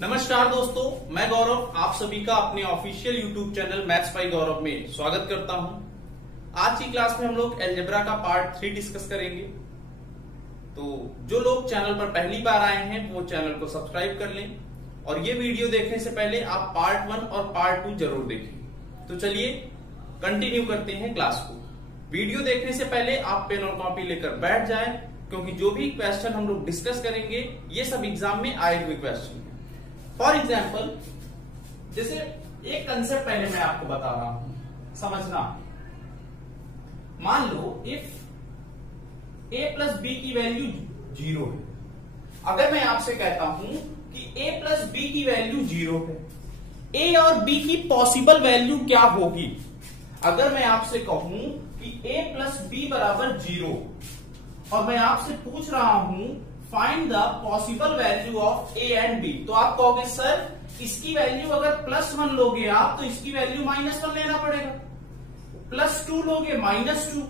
नमस्कार दोस्तों, मैं गौरव आप सभी का अपने official YouTube channel maths by Gaurav में स्वागत करता हूं। आज की क्लास में हम लोग अलजेब्रा का पार्ट 3 डिस्कस करेंगे। तो जो लोग चैनल पर पहली बार आए हैं वो चैनल को सब्सक्राइब कर लें और ये वीडियो देखने से पहले आप पार्ट 1 और पार्ट 2 जरूर देखें। तो चलिए कंटिन्यू करते हैं क्लास को। वीडियो देखने से पहले आप पेन और कॉपी लेकर बैठ जाएं, क्योंकि जो भी क्वेश्चन हम लोग डिस्कस करेंगे ये सब एग्जाम में आए हुए क्वेश्चन है। फॉर एग्जाम्पल, जैसे एक कंसेप्ट पहले मैं आपको बता रहा हूं, समझना। मान लो इफ a प्लस बी की वैल्यू 0 है। अगर मैं आपसे कहता हूं कि a प्लस बी की वैल्यू 0 है, a और b की पॉसिबल वैल्यू क्या होगी? अगर मैं आपसे कहूं कि a प्लस बी बराबर 0 और मैं आपसे पूछ रहा हूं find the possible value of A and B, तो आप कहोगे सर इसकी वैल्यू अगर +1 लोगे आप तो इसकी वैल्यू -1 लेना पड़ेगा, +2 लोगे -2,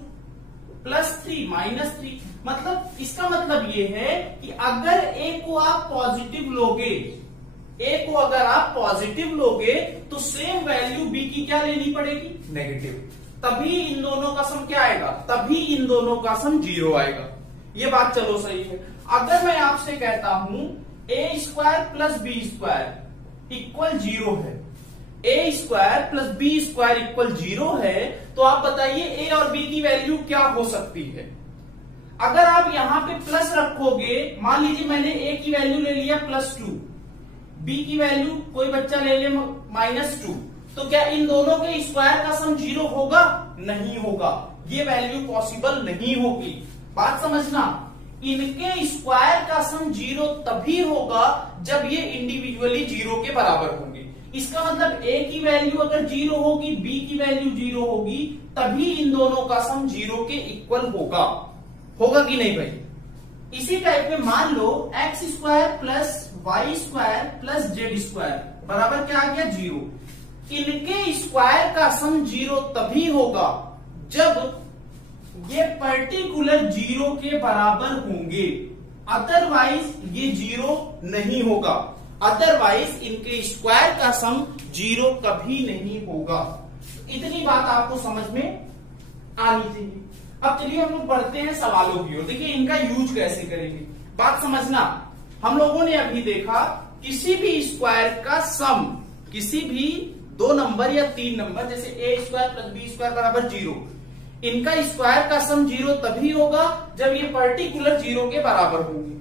+3 -3। मतलब इसका मतलब ये है कि अगर ए को आप पॉजिटिव लोगे, ए को अगर आप पॉजिटिव लोगे तो सेम वैल्यू बी की क्या लेनी पड़ेगी? नेगेटिव। तभी इन दोनों का सम क्या आएगा? तभी इन दोनों का सम 0 आएगा। ये बात चलो सही है। अगर मैं आपसे कहता हूं a² प्लस b² इक्वल 0 है, a² प्लस b² इक्वल 0 है, तो आप बताइए a और b की वैल्यू क्या हो सकती है? अगर आप यहां पे प्लस रखोगे, मान लीजिए मैंने a की वैल्यू ले लिया +2, b की वैल्यू कोई बच्चा ले ले -2, तो क्या इन दोनों के स्क्वायर का सम 0 होगा? नहीं होगा, ये वैल्यू पॉसिबल नहीं होगी। बात समझना, इनके स्क्वायर का सम 0 तभी होगा जब ये इंडिविजुअली 0 के बराबर होंगे। इसका मतलब a की वैल्यू अगर 0 होगी, b की वैल्यू 0 होगी, तभी इन दोनों का सम 0 के इक्वल होगा। होगा कि नहीं भाई? इसी टाइप में मान लो x² plus y² plus z² बराबर क्या आ गया? 0। इनके स्क्वायर का सम 0 तभी होगा जब ये पर्टिकुलर 0 के बराबर होंगे, अदरवाइज ये 0 नहीं होगा। अदरवाइज इनके स्क्वायर का सम 0 कभी नहीं होगा। इतनी बात आपको समझ में आनी चाहिए। अब चलिए हम लोग बढ़ते हैं सवालों की ओर। देखिए इनका यूज कैसे करेंगे, बात समझना। हम लोगों ने अभी देखा किसी भी स्क्वायर का सम, किसी भी 2 नंबर या 3 नंबर, जैसे a² प्लस b² बराबर 0, इनका स्क्वायर का सम 0 तभी होगा जब ये पर्टिकुलर 0 के बराबर होंगे।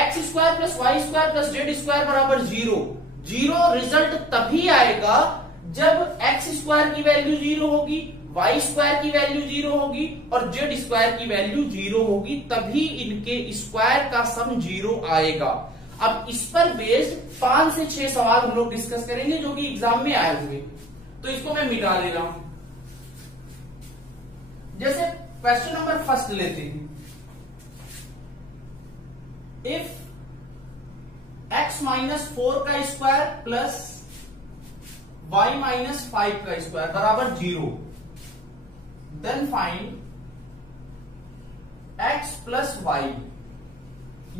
x² plus y² plus z² बराबर 0 रिजल्ट तभी आएगा जब x² की वैल्यू 0 होगी, y² की वैल्यू 0 होगी और z² की वैल्यू 0 होगी, तभी इनके स्क्वायर का सम 0 आएगा। अब इस पर बेस्ड 5 से 6 सवाल हम लोग डिस्कस करेंगे जो कि एग्जाम में आए हुए। तो इसको मैं मिटा ले रहा हूं। जैसे क्वेश्चन नंबर फर्स्ट लेते हैं, इफ x-4 का स्क्वायर प्लस y-5 का स्क्वायर बराबर 0, then find x plus y।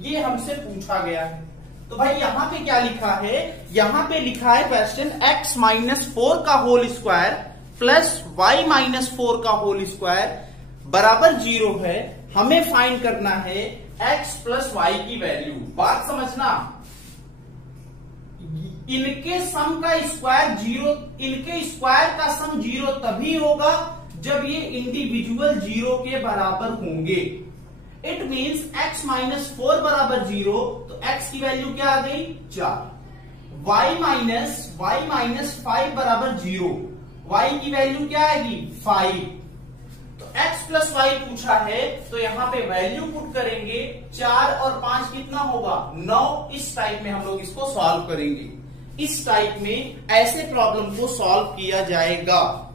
ये हमसे पूछा गया है। तो भाई यहां पे क्या लिखा है? यहां पे लिखा है क्वेश्चन x-4 का होल स्क्वायर प्लस y-4 का होल स्क्वायर बराबर 0 है। हमें फाइंड करना है x प्लस y की वैल्यू। बात समझना, इनके सम का स्क्वायर 0, इनके स्क्वायर का सम 0 तभी होगा जब ये इंडिविजुअल 0 के बराबर होंगे। इट मीन्स x-4 बराबर 0, तो x की वैल्यू क्या आ गई? 4। y-5 बराबर 0, y की वैल्यू क्या आएगी? 5। तो x प्लस y पूछा है, तो यहां पे वैल्यू पुट करेंगे, 4 और 5 कितना होगा? 9। इस टाइप में हम लोग इसको सॉल्व करेंगे। इस टाइप में ऐसे प्रॉब्लम को सॉल्व किया जाएगा।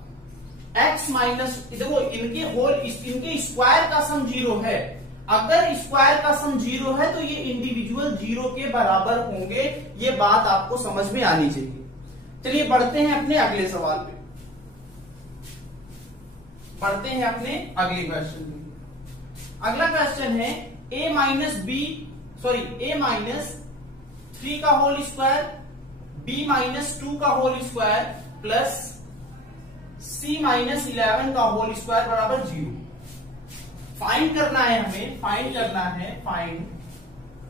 x माइनस, देखो इनके स्क्वायर का सम 0 है। अगर स्क्वायर का सम 0 है तो ये इंडिविजुअल 0 के बराबर होंगे। ये बात आपको समझ में आनी चाहिए। चलिए बढ़ते हैं अपने अगले सवाल पे, बढ़ते हैं अपने अगले क्वेश्चन में। अगला क्वेश्चन है a माइनस 3 का होल स्क्वायर, b माइनस 2 का whole square plus c minus 11 का होल स्क्वायर बराबर 0। फाइंड करना है हमें, find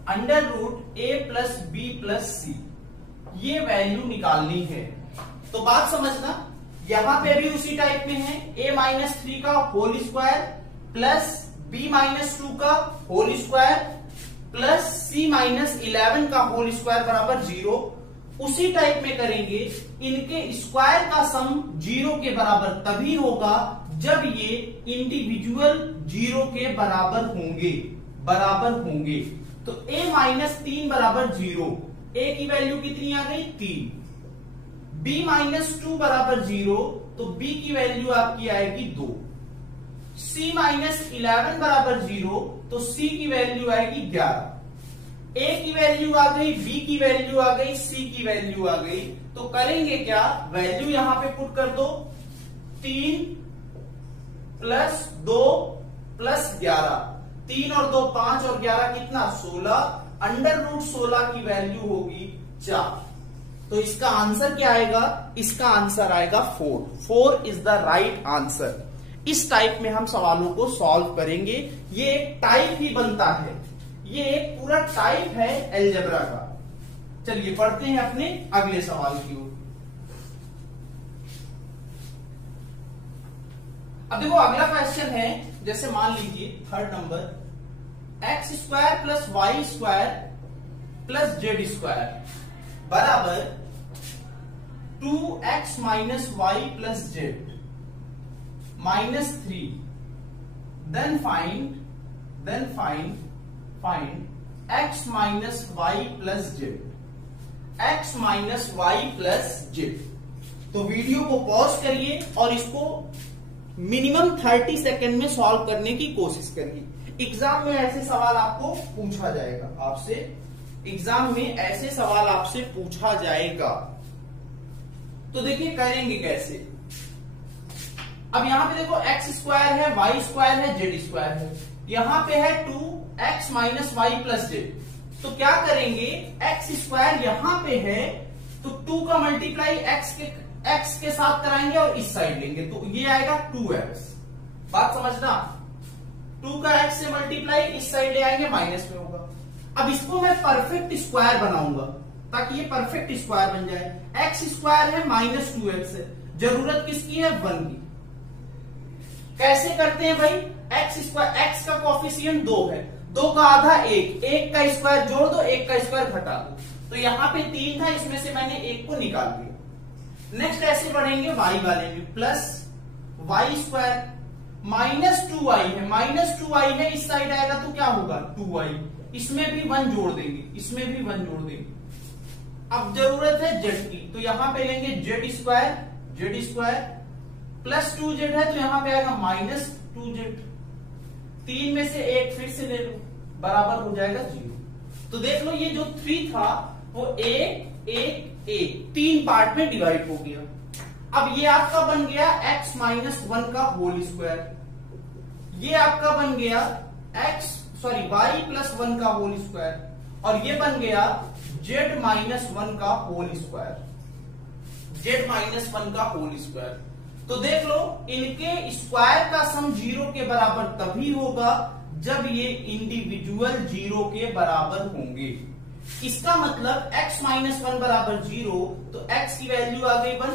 under root a plus B plus C, ये वैल्यू निकालनी है। तो बात समझना, यहां पे भी उसी टाइप में है, a माइनस 3 का whole square plus b minus 2 का whole square plus c minus 11 का होल स्क्वायर बराबर 0। उसी टाइप में करेंगे, इनके स्क्वायर का सम 0 के बराबर तभी होगा जब ये इंडिविजुअल 0 के बराबर होंगे। तो a माइनस 3 बराबर 0, a की वैल्यू कितनी आ गई 3, b माइनस 2 बराबर 0, तो b की वैल्यू आपकी आएगी 2, c माइनस 11 बराबर 0, तो c की वैल्यू आएगी 11, a की वैल्यू आ गई, b की वैल्यू आ गई, c की वैल्यू आ गई। तो करेंगे क्या, वैल्यू यहां पे पुट कर दो, 3 प्लस 2 प्लस 11, 3 और 2 5 और 11 कितना 16, अंडर रूट 16 की वैल्यू होगी 4। तो इसका आंसर क्या आएगा, इसका आंसर आएगा 4 इज द राइट आंसर। इस टाइप में हम सवालों को सॉल्व करेंगे, ये एक टाइप ही बनता है, ये एक पूरा टाइप है अलजेब्रा का। चलिए पढ़ते हैं अपने अगले सवाल की ओर। अब देखो अगला क्वेश्चन है, जैसे मान लीजिए third number, X square plus Y square plus Z square बराबर 2x minus Y plus Z minus 3, then find x minus Y plus Z, x minus Y plus Z. तो वीडियो को पॉज करिए और इसको मिनिमम 30 सेकेंड में solve करने की कोशिश करिए। एग्जाम में ऐसे सवाल आपको पूछा जाएगा, तो देखिए करेंगे कैसे। अब यहां पे देखो एक्स स्क्वायर है, वाई स्क्वायर है, जेड स्क्वायर है, यहां पे है 2x minus Y plus Z. तो क्या करेंगे, एक्स स्क्वायर यहां पे है तो 2 का मल्टीप्लाई x के साथ कराएंगे और इस साइड लेंगे, तो ये आएगा 2x। बात समझना, 2 का x से मल्टीप्लाई इस साइड ले आएंगे, माइनस में होगा। अब इसको मैं परफेक्ट स्क्वायर बनाऊंगा ताकि ये परफेक्ट स्क्वायर बन जाए। एक्स स्क्वायर है माइनस 2x है, जरूरत किसकी है 1 की। कैसे करते हैं भाई, एक्स स्क्वायर, एक्स का कोफिशिएंट 2 है, 2 का आधा 1, 1 का स्क्वायर जोड़ दो, 1 का स्क्वायर घटा दो। तो यहां पे 3 था, इसमें से मैंने 1 को निकाल दिया। नेक्स्ट ऐसे बढ़ेंगे वाई वाले में, plus Y square minus 2y है, माइनस 2y है, इस साइड आएगा तो क्या होगा 2y, इसमें भी 1 जोड़ देंगे, इसमें भी 1 जोड़ देंगे। अब जरूरत है जेड की, तो यहां पे लेंगे जेड स्क्वायर प्लस 2z है, तो यहां पे आएगा माइनस 2z। 3 में से 1 फिर से ले लो, बराबर हो जाएगा 0। तो देख लो ये जो 3 था वो 3 पार्ट में डिवाइड हो गया। अब ये आपका बन गया x माइनस 1 का होल स्क्वायर, ये आपका बन गया y प्लस 1 का होल स्क्वायर, और ये बन गया z माइनस 1 का होल स्क्वायर, तो देख लो इनके स्क्वायर का सम 0 के बराबर तभी होगा जब ये इंडिविजुअल 0 के बराबर होंगे। इसका मतलब x माइनस 1 बराबर 0, तो x की वैल्यू आ गई 1,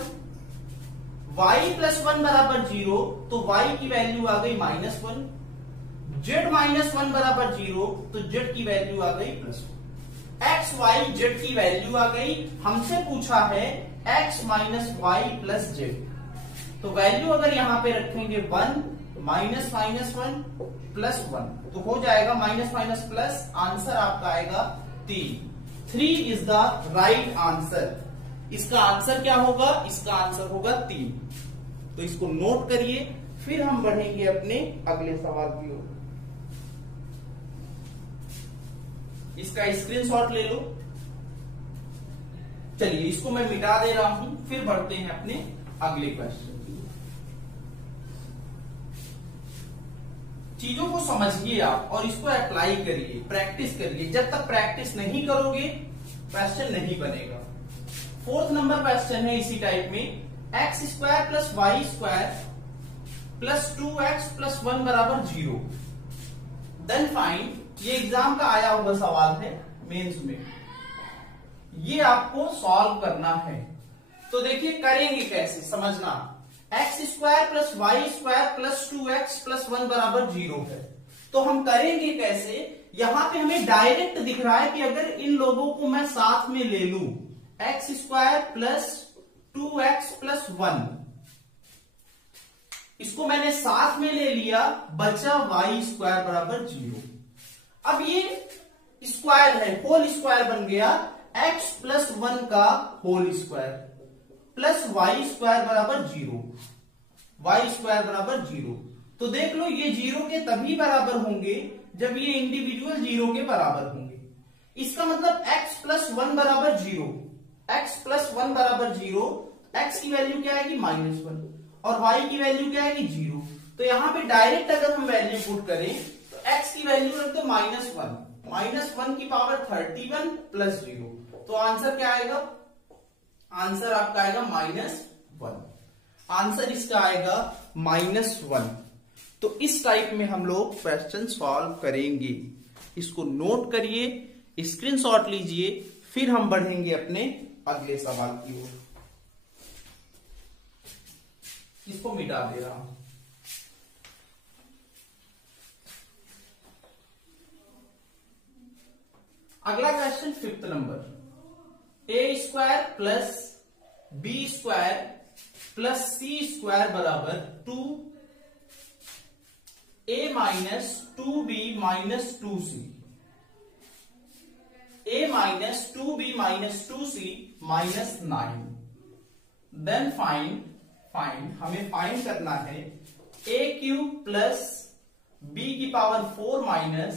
y प्लस 1 बराबर 0, तो y की वैल्यू आ गई माइनस 1, z माइनस 1 बराबर 0, तो z की वैल्यू आ गई प्लस 1। x y z की वैल्यू आ गई, हमसे पूछा है x minus Y plus Z, तो वैल्यू अगर यहां पे रखेंगे 1 माइनस 1 प्लस 1, तो हो जाएगा माइनस माइनस प्लस, आंसर आपका आएगा 3 इज द राइट आंसर। इसका आंसर क्या होगा, इसका आंसर होगा 3। तो इसको नोट करिए, फिर हम बढ़ेंगे अपने अगले सवाल की ओर। इसका स्क्रीनशॉट ले लो। चलिए इसको मैं मिटा दे रहा हूं, फिर बढ़ते हैं अपने अगले क्वेश्चन की। चीजों को समझिए आप और इसको अप्लाई करिए, प्रैक्टिस करिए। जब तक प्रैक्टिस नहीं करोगे क्वेश्चन नहीं बनेगा। फोर्थ नंबर क्वेश्चन है इसी टाइप में, X square plus Y square plus 2x plus 1 बराबर 0, देन फाइंड, ये एग्जाम का आया हुआ सवाल है मेंस में, ये आपको सॉल्व करना है। तो देखिए करेंगे कैसे, समझना। X square plus Y square plus 2x plus 1 बराबर 0 है, तो हम करेंगे कैसे, यहां पे हमें डायरेक्ट दिख रहा है कि अगर इन लोगों को मैं साथ में ले लूं, x square plus 2x plus 1, इसको मैंने साथ में ले लिया, बचा वाई स्क्वायर बराबर 0। अब ये स्क्वायर है, होल स्क्वायर बन गया, x प्लस 1 का whole square plus Y square बराबर 0, वाई स्क्वायर बराबर 0। तो देख लो ये 0 के तभी बराबर होंगे जब ये इंडिविजुअल 0 के बराबर होंगे। इसका मतलब x प्लस 1 बराबर 0, x प्लस 1 बराबर 0, x की वैल्यू क्या आएगी -1 और y की वैल्यू क्या आएगी 0। तो यहां पे डायरेक्ट अगर हम वैल्यू पुट करें तो x की वैल्यू रख दो -1 की पावर 31 प्लस 0, तो आंसर क्या आएगा, आंसर आपका आएगा -1, आंसर इसका आएगा -1। तो इस टाइप में हम लोग क्वेश्चन सॉल्व करेंगे। इसको नोट करिए, स्क्रीनशॉट लीजिए, फिर हम बढ़ेंगे अपने अगले सवाल की ओर। इसको मिटा दे रहा हूं। अगला question 5th number, A square plus B square plus C square बराबर 2a minus 2b minus 2c, a minus 2b minus 2c minus 9, then find हमें फाइंड करना है a क्यूब प्लस b की पावर 4 माइनस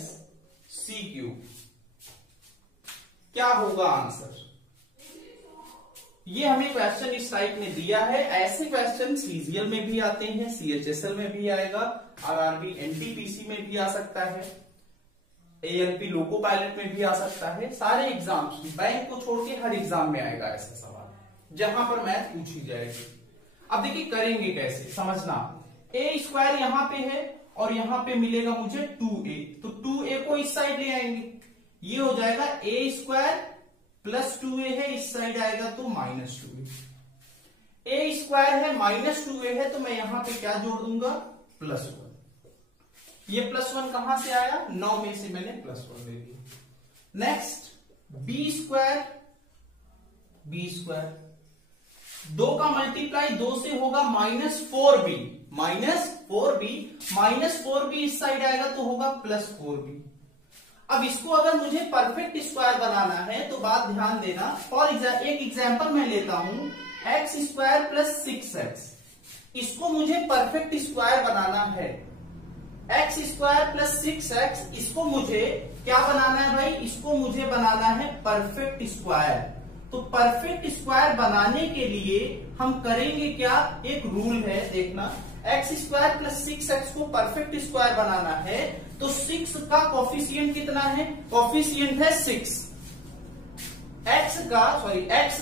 c क्यूब, क्या होगा answer. ये हमें question इस टाइप में दिया है। ऐसे क्वेश्चन सीजीएल में भी आते हैं, सीएचएसएल में भी आएगा, आरआरबी एनटीपीसी में भी आ सकता है, एएलपी लोको पायलट में भी आ सकता है। सारे एग्जाम्स, बैंक को छोड़ के हर एग्जाम में आएगा ऐसा सवाल, जहां पर मैथ पूछी जाएगी। अब देखिए करेंगे कैसे, समझना। ए स्क्वायर यहां पे है और यहां पे मिलेगा मुझे 2a, तो 2a को इस साइड ले आएंगे, ये हो जाएगा ए स्क्वायर प्लस 2a है, इस साइड आएगा तो -2a। ए स्क्वायर है -2a है, तो मैं यहां पे क्या जोड़ दूंगा, +1। ये +1 कहां से आया, 9 में से मैंने +1 ले लिया। नेक्स्ट बी स्क्वायर 2 का मल्टीप्लाई 2 से होगा -4b, -4b इस साइड आएगा तो होगा +4b। अब इसको अगर मुझे परफेक्ट स्क्वायर बनाना है तो बात ध्यान देना। फॉर एग्जाम्पल एक एग्जाम्पल मैं लेता हूं, एक्स स्क्वायर प्लस 6x, इसको मुझे परफेक्ट स्क्वायर बनाना है। एक्स स्क्वायर प्लस 6x, इसको मुझे क्या बनाना है भाई, इसको मुझे बनाना है परफेक्ट स्क्वायर। तो परफेक्ट स्क्वायर बनाने के लिए हम करेंगे क्या, एक रूल है देखना, एक्स स्क्वायर प्लस 6x को परफेक्ट स्क्वायर बनाना है तो 6 का कोफिशिएंट कितना है, कोफिशिएंट है 6, एक्स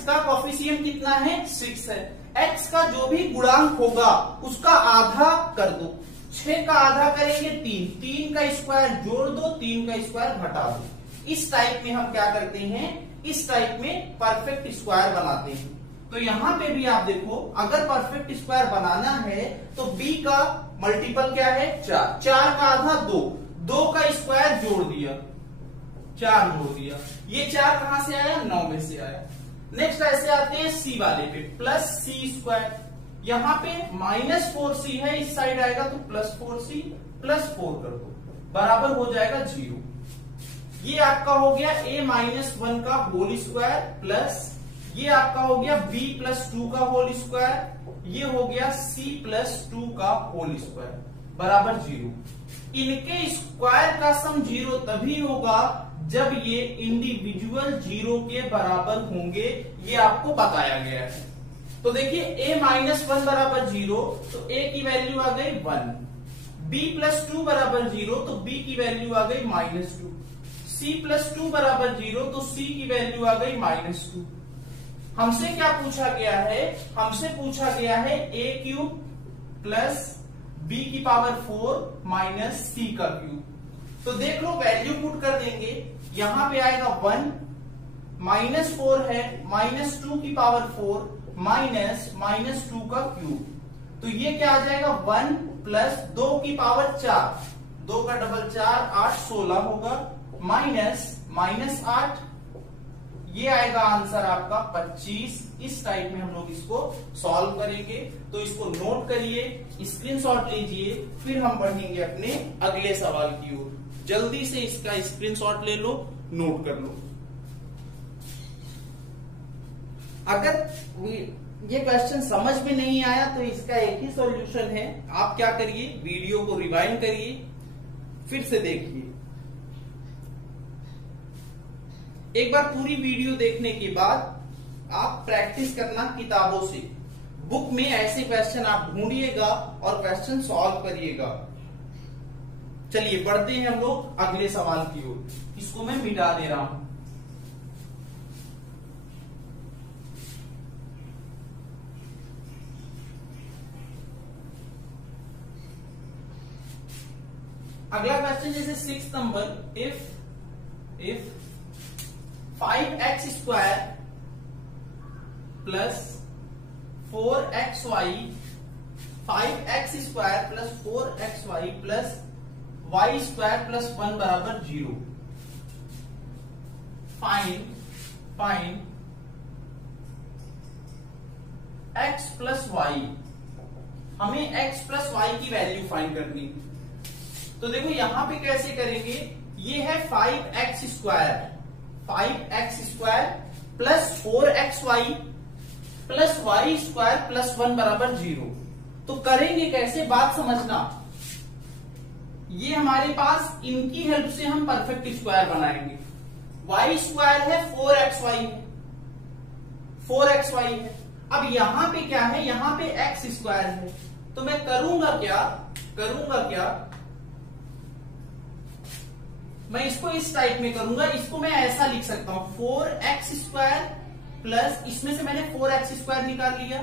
का कोफिशिएंट कितना है 6 है। एक्स का जो भी गुणांक होगा उसका आधा कर दो, 6 का आधा करेंगे 3 का स्क्वायर जोड़ दो, 3 का स्क्वायर घटा दो। इस टाइप में हम क्या करते हैं, इस टाइप में परफेक्ट स्क्वायर बनाते हैं। तो यहां पे भी आप देखो, अगर परफेक्ट स्क्वायर बनाना है तो b का मल्टीपल क्या है 4, 4 का आधा 2 का स्क्वायर जोड़ दिया, 4 जोड़ दिया, ये 4 कहां से आया, 9 में से आया। नेक्स्ट ऐसे आते हैं c वाले पे, प्लस सी स्क्वायर, यहां पे -4c है, इस साइड आएगा तो +4c प्लस 4 कर दो, बराबर हो जाएगा 0। ये आपका हो गया a-1 का होल स्क्वायर प्लस ये आपका हो गया b प्लस 2 का होल स्क्वायर, ये हो गया c प्लस 2 का होल स्क्वायर बराबर 0। इनके स्क्वायर का सम 0 तभी होगा जब ये इंडिविजुअल 0 के बराबर होंगे, ये आपको बताया गया है। तो देखिए a-1 बराबर 0, तो a की वैल्यू आ गई 1, b प्लस 2 बराबर 0, तो b की वैल्यू आ गई -2, c प्लस 2 बराबर 0, तो c की वैल्यू आ गई -2। हमसे क्या पूछा गया है? हमसे पूछा गया है a क्यूब प्लस b की पावर 4 माइनस c का क्यूब। तो देख लो, वैल्यू पुट कर देंगे, यहां पे आएगा 1, -4 है, -2 की पावर 4 माइनस 2 का क्यूब। तो ये क्या आ जाएगा? 1 प्लस 2 की पावर 4, 2 का डबल 4, 8, 16 होगा, माइनस 8, ये आएगा आंसर आपका 25। इस टाइप में हम लोग इसको सॉल्व करेंगे। तो इसको नोट करिए, स्क्रीनशॉट लीजिए, फिर हम बढ़ेंगे अपने अगले सवाल की ओर। जल्दी से इसका स्क्रीनशॉट ले लो, नोट कर लो। अगर ये क्वेश्चन समझ में नहीं आया तो इसका एक ही सॉल्यूशन है, आप क्या करिए, वीडियो को रिवाइंड करिए, फिर से देखिए। एक बार पूरी वीडियो देखने के बाद आप प्रैक्टिस करना किताबों से, बुक में ऐसे क्वेश्चन आप ढूंढिएगा और क्वेश्चन सॉल्व करिएगा। चलिए बढ़ते हैं हम लोग अगले सवाल की ओर। इसको मैं मिटा दे रहा हूं। अगला क्वेश्चन जैसे 6 number, if 5x square plus 4xy 5x square plus 4xy plus y square plus 1 बराबर 0। Find x plus y। हमें x प्लस y की वैल्यू फाइंड करनी। तो देखो यहां पे कैसे करेंगे, ये है 5x square plus 4xy plus y square plus 1 बराबर 0। तो करेंगे कैसे, बात समझना। ये हमारे पास, इनकी हेल्प से हम परफेक्ट स्क्वायर बनाएंगे। y स्क्वायर है 4xy है। अब यहां पे क्या है, यहां पे x स्क्वायर है। तो मैं करूंगा क्या, मैं इसको इस टाइप में करूंगा। इसको मैं ऐसा लिख सकता हूं, 4x स्क्वायर प्लस, इसमें से मैंने 4x स्क्वायर निकाल लिया,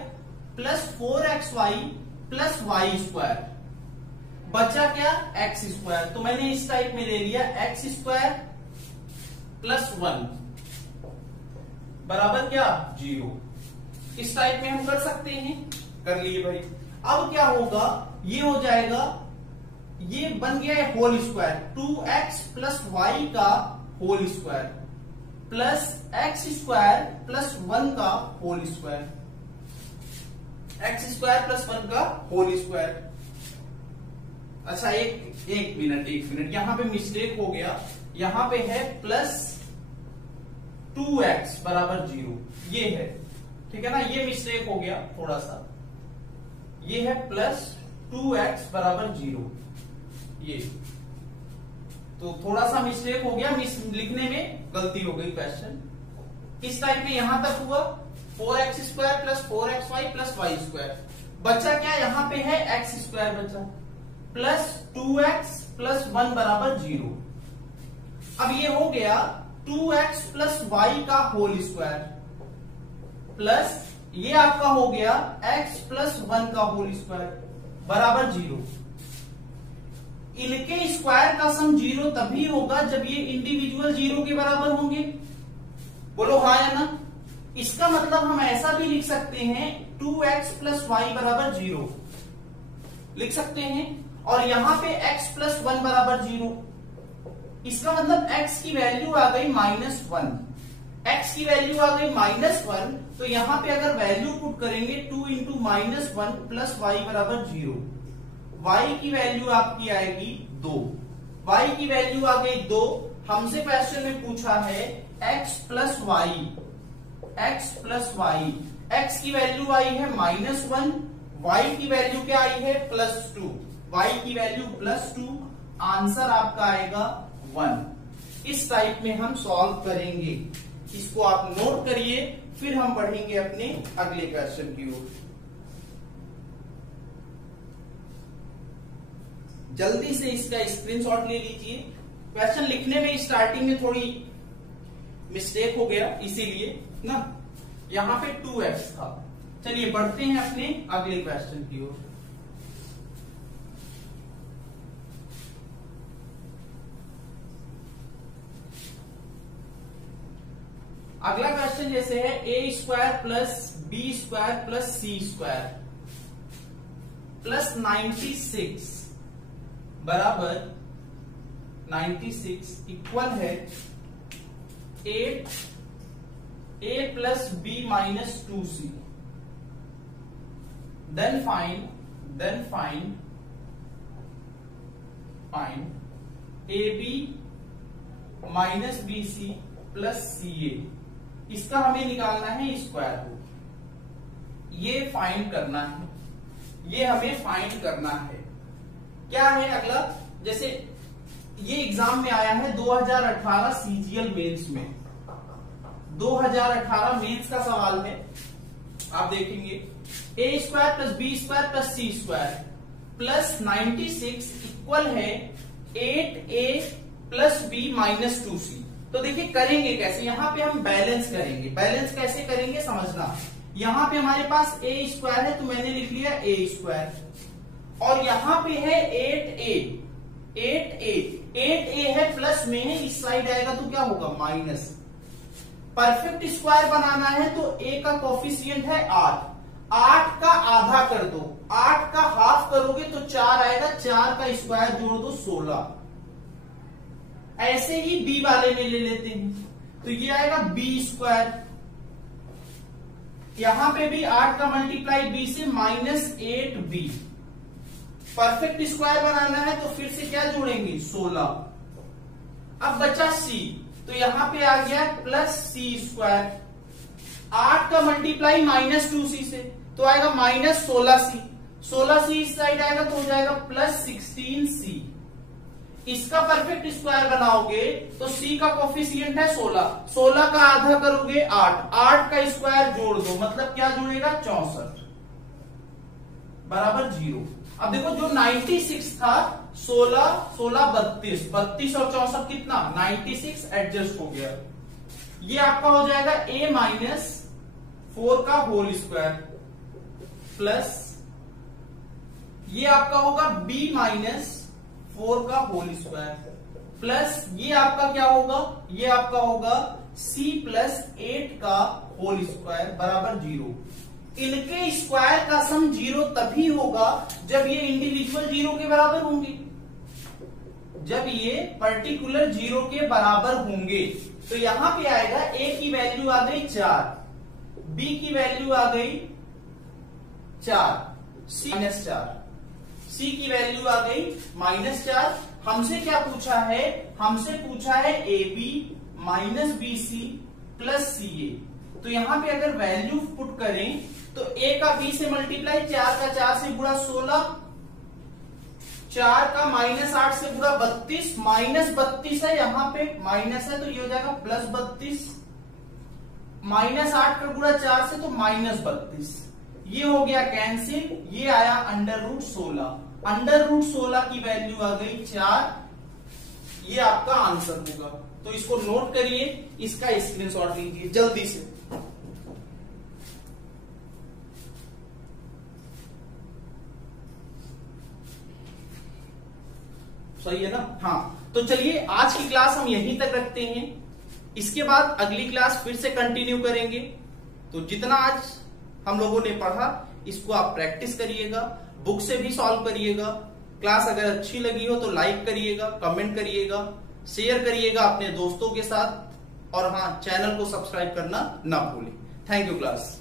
plus 4xy plus y square, बचा क्या, x स्क्वायर। तो मैंने इस टाइप में ले लिया, x स्क्वायर प्लस 1 बराबर क्या, 0। इस टाइप में हम कर सकते हैं, कर लिए भाई। अब क्या होगा, ये हो जाएगा, ये बन गया है whole square, 2x plus y का whole square plus x square plus 1 का whole square, x square plus 1 का होल स्क्वायर। अच्छा एक मिनट, यहां पे मिस्टेक हो गया। यहां पे है प्लस 2x बराबर 0, ये है, ठीक है ना, ये मिस्टेक हो गया थोड़ा सा। ये है प्लस 2x बराबर 0, ये तो थोड़ा सा मिस्टेक हो गया, लिखने में गलती हो गई क्वेश्चन। इस टाइप में यहां तक हुआ, 4x square plus 4xy plus y square. बचा क्या, यहां पे है x स्क्वायर बचा, प्लस 2x प्लस 1 बराबर 0। अब ये हो गया 2x प्लस y का होल स्क्वायर प्लस ये आपका हो गया x प्लस 1 का होल स्क्वायर बराबर 0। इनके स्क्वायर का सम 0 तभी होगा जब ये इंडिविजुअल 0 के बराबर होंगे। बोलो हाँ या ना। इसका मतलब हम ऐसा भी लिख सकते हैं, 2x प्लस वाई बराबर 0 लिख सकते हैं, और यहां पे x प्लस 1 बराबर 0। इसका मतलब x की वैल्यू आ गई -1, x की वैल्यू आ गई -1। तो यहां पे अगर वैल्यू पुट करेंगे 2 इंटू -1 प्लस वाई बराबर 0, y की वैल्यू आपकी आएगी 2, y की वैल्यू आ गई 2। हमसे क्वेश्चन में पूछा है x प्लस वाई, x की वैल्यू आई है -1, y की वैल्यू क्या आई है +2, y की वैल्यू +2, आंसर आपका आएगा 1। इस टाइप में हम सॉल्व करेंगे, इसको आप नोट करिए, फिर हम बढ़ेंगे अपने अगले क्वेश्चन की ओर। जल्दी से इसका स्क्रीनशॉट ले लीजिए, क्वेश्चन लिखने में स्टार्टिंग में थोड़ी मिस्टेक हो गया, इसीलिए ना यहां पे 2x था। चलिए बढ़ते हैं अपने अगले क्वेश्चन की ओर। अगला क्वेश्चन जैसे है a square plus B square plus C square plus 96 बराबर 96 इक्वल है 8a plus B minus 2c। Then find ab minus B C plus C A. इसका हमें निकालना है स्क्वायर रूट। ये फाइंड करना है, ये हमें फाइंड करना है। क्या है अगला, जैसे ये एग्जाम में आया है 2018 सीजीएल मेंस में, 2018 मेंस का सवाल है। आप देखेंगे A square plus B square plus C square plus 96 equal है 8a plus B minus 2c। तो देखिए करेंगे कैसे, यहां पे हम बैलेंस करेंगे। बैलेंस कैसे करेंगे समझना। यहां पे हमारे पास a स्क्वायर है तो मैंने लिख लिया a स्क्वायर, और यहां पे है 8a है प्लस में है, इस साइड आएगा तो क्या होगा माइनस। परफेक्ट स्क्वायर बनाना है तो a का कोफिशिएंट है 8 का आधा कर दो, 8 का हाफ करोगे तो 4 आएगा, 4 का स्क्वायर जोड़ दो 16। ऐसे ही b वाले में ले लेते हैं तो ये आएगा b स्क्वायर, यहां पे भी 8 का मल्टीप्लाई b से माइनस 8b। परफेक्ट स्क्वायर बनाना है तो फिर से क्या जोड़ेंगे 16। अब बचा c, तो यहां पे आ गया प्लस सी स्क्वायर, 8 का मल्टीप्लाई माइनस 2c से तो आएगा माइनस 16c। 16c इस साइड आएगा तो हो जाएगा प्लस 16c। इसका परफेक्ट स्क्वायर बनाओगे तो c का कोफिशिएंट है 16, 16 का आधा करोगे 8 का स्क्वायर जोड़ दो, मतलब क्या जुड़ेगा 64 बराबर 0। अब देखो जो 96 था 16 16 32, 32 और 64 कितना 96 एडजस्ट हो गया। ये आपका हो जाएगा a माइनस 4 का होल स्क्वायर प्लस ये आपका होगा b माइनस 4 का होल स्क्वायर प्लस ये आपका क्या होगा, ये आपका होगा c प्लस 8 का होल स्क्वायर बराबर 0। इनके स्क्वायर का सम 0 तभी होगा जब ये इंडिविजुअल 0 के बराबर होंगे, जब ये पर्टिकुलर 0 के बराबर होंगे। तो यहां पे आएगा a की वैल्यू आ गई 4, b की वैल्यू आ गई 4, c माइनस 4, c की वैल्यू आ गई माइनस 4। हमसे क्या पूछा है, हमसे पूछा है ab minus B C plus C A. तो यहां पे अगर वैल्यू पुट करें तो a का b से मल्टीप्लाई, 4 का 4 से गुणा 16, 4 का माइनस 8 से गुणा 32, माइनस 32 है यहां पे माइनस है तो ये हो जाएगा प्लस 32, माइनस 8 का गुणा 4 से तो माइनस 32। ये हो गया कैंसिल, ये आया अंडर रूट 16, अंडर रूट 16 की वैल्यू आ गई 4। ये आपका आंसर होगा, तो इसको नोट करिए, इसका स्क्रीनशॉट लीजिए जल्दी से। सही है ना। हाँ तो चलिए आज की क्लास हम यहीं तक रखते हैं, इसके बाद अगली क्लास फिर से कंटिन्यू करेंगे। तो जितना आज हम लोगों ने पढ़ा इसको आप प्रैक्टिस करिएगा, बुक से भी सॉल्व करिएगा। क्लास अगर अच्छी लगी हो तो लाइक करिएगा, कमेंट करिएगा, शेयर करिएगा अपने दोस्तों के साथ, और हाँ चैनल को सब्सक्राइब करना ना भूलें। Thank you class.